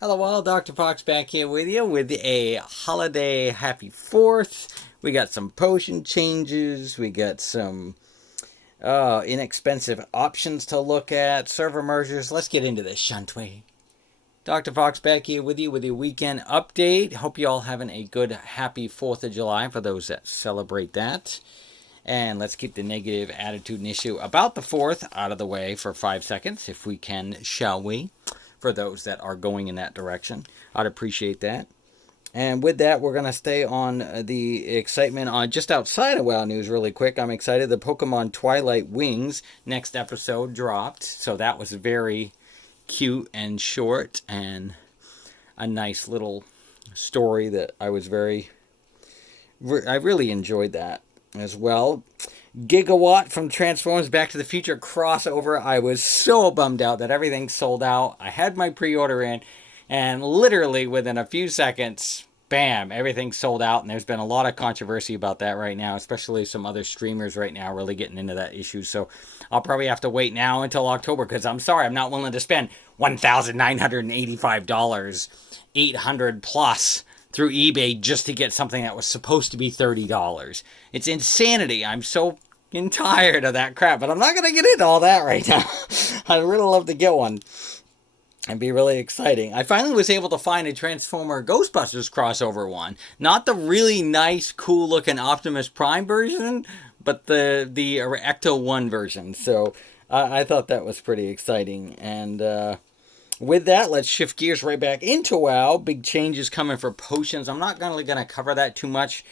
Hello all, Dr. Fox back here with you with a holiday happy 4th. We got some potion changes, we got some inexpensive options to look at, server mergers. Let's get into this, shan't we? Dr. Fox back here with you with your weekend update. Hope you all having a good happy 4th of July for those that celebrate that. And let's keep the negative attitude and issue about the 4th out of the way for 5 seconds, if we can, shall we? For those that are going in that direction, I'd appreciate that. And with that, we're going to stay on the excitement on just outside of WoW news really quick. I'm excited. The Pokemon Twilight Wings next episode dropped. So that was very cute and short and a nice little story that I really enjoyed that as well. Gigawatt from Transformers Back to the Future crossover. I was so bummed out that everything sold out. I had my pre-order in, and literally within a few seconds, bam, everything sold out. And there's been a lot of controversy about that right now, especially some other streamers right now really getting into that issue. So I'll probably have to wait now until October, because I'm sorry, I'm not willing to spend $1,985, 800 plus through eBay just to get something that was supposed to be $30. It's insanity. I'm so tired of that crap, but I'm not going to get into all that right now. I'd really love to get one. It'd be really exciting. I finally was able to find a Transformer Ghostbusters crossover one. Not the really nice, cool looking Optimus Prime version, but the Ecto 1 version. So I thought that was pretty exciting. And with that, let's shift gears right back into WoW. Big changes coming for potions. I'm not really going to cover that too much.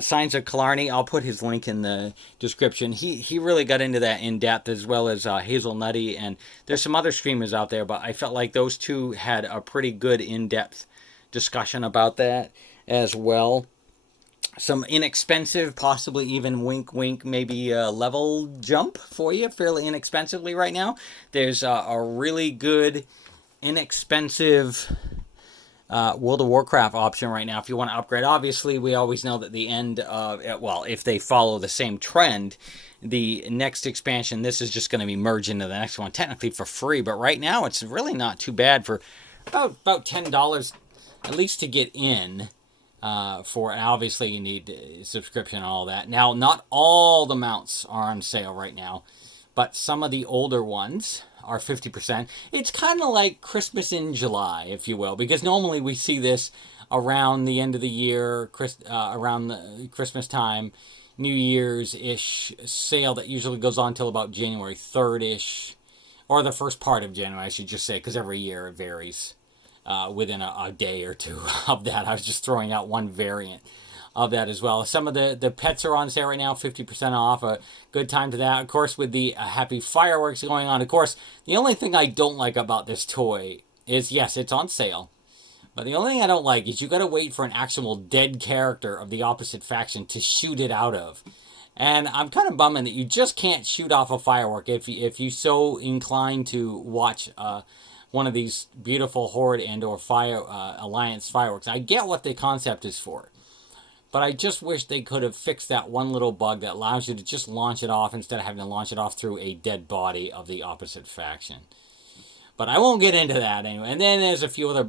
Signs of Killarney, I'll put his link in the description. He really got into that in depth, as well as Hazel Nutty, and there's some other streamers out there, but I felt like those two had a pretty good in-depth discussion about that as well. Some inexpensive, possibly even wink wink, maybe a level jump for you fairly inexpensively right now. There's a really good inexpensive World of Warcraft option right now if you want to upgrade. Obviously, we always know that the end of, well, if they follow the same trend, the next expansion, this is just going to be merged into the next one, technically for free. But right now, it's really not too bad for about $10 at least to get in. And obviously you need a subscription and all that. Now, not all the mounts are on sale right now, but some of the older ones are 50%. It's kind of like Christmas in July, if you will, because normally we see this around the end of the year, around the Christmas time, New Year's-ish sale that usually goes on till about January 3rd-ish, or the first part of January, I should just say, because every year it varies within a day or two of that. I was just throwing out one variant of that as well. Some of the pets are on sale right now, 50% off. A good time to that. Of course, with the happy fireworks going on. Of course, the only thing I don't like about this toy is, yes, it's on sale. But the only thing I don't like is you got to wait for an actual dead character of the opposite faction to shoot it out of. And I'm kind of bumming that you just can't shoot off a firework if you so inclined to watch one of these beautiful Horde and or Alliance fireworks. I get what the concept is for. But I just wish they could have fixed that one little bug that allows you to just launch it off instead of having to launch it off through a dead body of the opposite faction. But I won't get into that anyway. And then there's a few other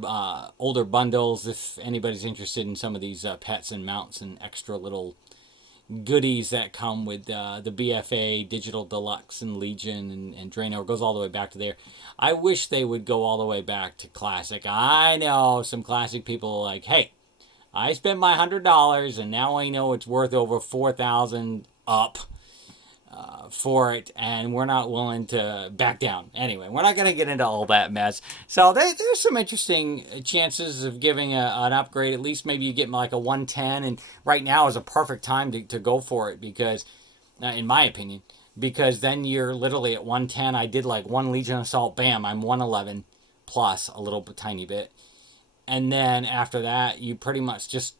older bundles if anybody's interested in some of these pets and mounts and extra little goodies that come with the BFA, Digital Deluxe, and Legion, and Drano. It goes all the way back to there. I wish they would go all the way back to Classic. I know some Classic people are like, hey, I spent my $100 and now I know it's worth over $4,000 up for it, and we're not willing to back down. Anyway, we're not going to get into all that mess. So there's some interesting chances of giving an upgrade. At least maybe you get like a 110, and right now is a perfect time to go for it because, in my opinion, because then you're literally at 110. I did like one Legion Assault, bam, I'm 111 plus a little tiny bit. And then after that, you pretty much just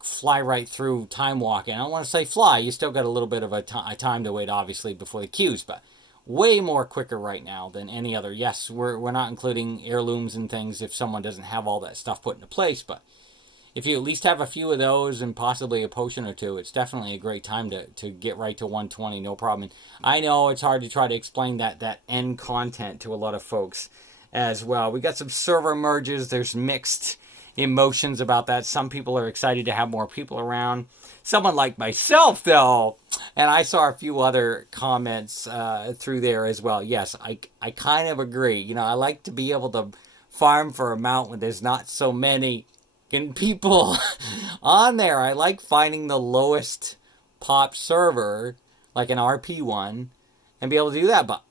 fly right through time walking. I don't want to say fly. You still got a little bit of a time to wait, obviously, before the queues, but way more quicker right now than any other. Yes, we're not including heirlooms and things if someone doesn't have all that stuff put into place, but if you at least have a few of those and possibly a potion or two, it's definitely a great time to get right to 120, no problem. And I know it's hard to try to explain that end content to a lot of folks as well. We got some server merges. There's mixed emotions about that. Some people are excited to have more people around. Someone like myself, though, and I saw a few other comments through there as well. Yes, I kind of agree. You know, I like to be able to farm for a mount when there's not so many people on there. I like finding the lowest pop server, like an RP one, and be able to do that. But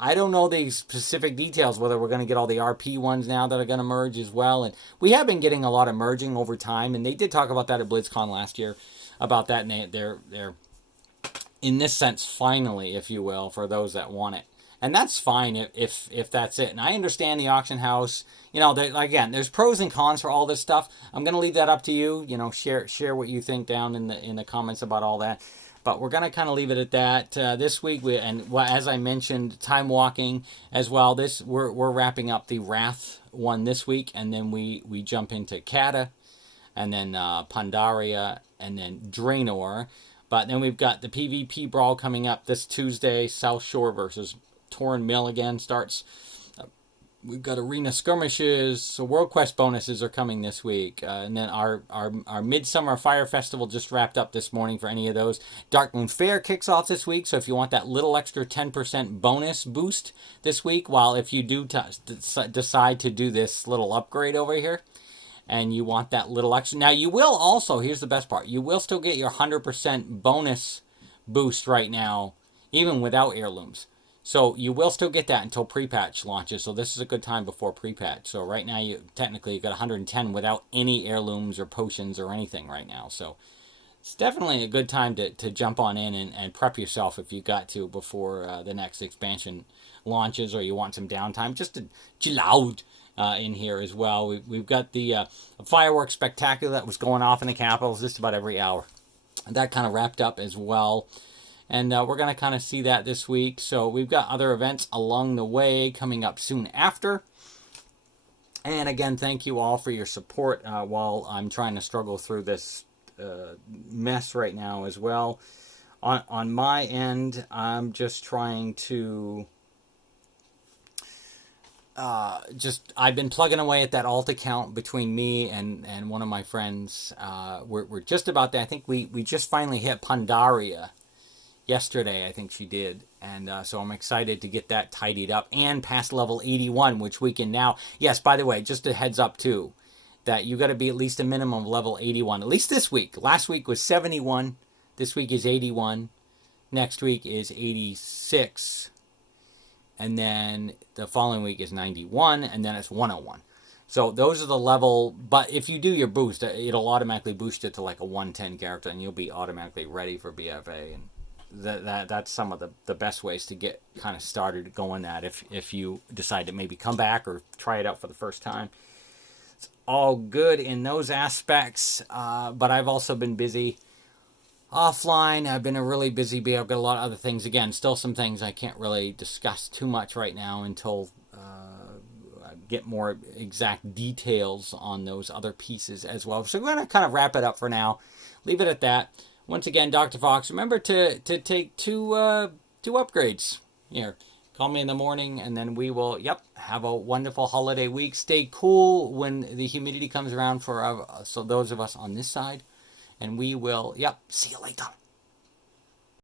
I don't know the specific details, whether we're going to get all the RP ones now that are going to merge as well. And we have been getting a lot of merging over time, and they did talk about that at BlizzCon last year, about that, and they're in this sense, finally, if you will, for those that want it. And that's fine if that's it. And I understand the auction house. You know, again, there's pros and cons for all this stuff. I'm going to leave that up to you. You know, share what you think down in the comments about all that. But we're going to kind of leave it at that this week. As I mentioned, time walking as well. We're wrapping up the Wrath one this week, and then we jump into Kata, and then Pandaria, and then Draenor. But then we've got the PvP Brawl coming up this Tuesday. South Shore versus Torren Mill again starts. We've got arena skirmishes. So World Quest bonuses are coming this week. And then our Midsummer Fire Festival just wrapped up this morning for any of those. Darkmoon Fair kicks off this week. So if you want that little extra 10% bonus boost this week, while if you do decide to do this little upgrade over here, and you want that little extra. Now, you will also, here's the best part, you will still get your 100% bonus boost right now, even without heirlooms. So you will still get that until pre-patch launches. So this is a good time before pre-patch. So right now, you got 110 without any heirlooms or potions or anything right now. So it's definitely a good time to jump on in and prep yourself if you got to before the next expansion launches, or you want some downtime just to chill out. In here as well. We've got the fireworks spectacular that was going off in the capitals just about every hour. That kind of wrapped up as well. And we're going to kind of see that this week. So we've got other events along the way coming up soon after. And again, thank you all for your support while I'm trying to struggle through this mess right now as well. On my end, I'm just trying to... I've been plugging away at that alt account between me and one of my friends. We're just about there. I think we just finally hit Pandaria yesterday. I think she did. And so I'm excited to get that tidied up and past level 81, which we can now. Yes, by the way, just a heads up too, that you got to be at least a minimum of level 81, at least this week. Last week was 71. This week is 81. Next week is 86. And then the following week is 91, and then it's 101. So those are the level, but if you do your boost, it'll automatically boost it to like a 110 character, and you'll be automatically ready for BFA. And that's some of the best ways to get kind of started going that if you decide to maybe come back or try it out for the first time. It's all good in those aspects, but I've also been busy offline. I've been a really busy bee. I've got a lot of other things. Again, still some things I can't really discuss too much right now until I get more exact details on those other pieces as well. So we're going to kind of wrap it up for now. Leave it at that. Once again, Dr. Fox, remember to take two upgrades here. Call me in the morning, and then we will, have a wonderful holiday week. Stay cool when the humidity comes around for so those of us on this side. And we will, see you later.